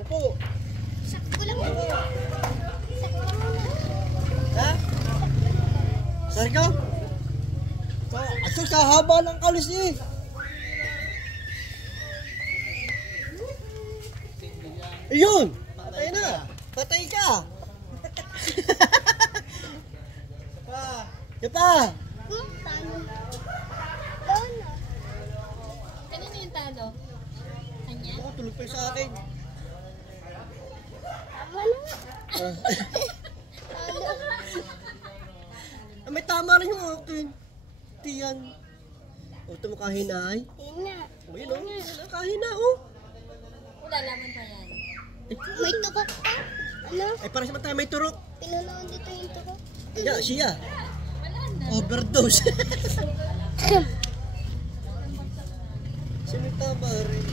Upo. Sakto lang muna. Sakto lang muna. Ha? Sarga? Aso sa haba ng kalis eh. Ayun! Patay na! Patay ka! Yan pa! Tano. Tano. Kanino yung talo? Kanya? Ako, tulog pa yung sa akin. Tama na. May tama rin yung akin. Tiyan. O, ito mo kahinay. Yun na. O, yun o. Kahina o. Wala laman pa yan. May tukok pa. Ano? Ay, para sa tayo may turok. Pinunaon dito yung tukok. Ya, siya. Wala na. Overdose. Si may tama rin.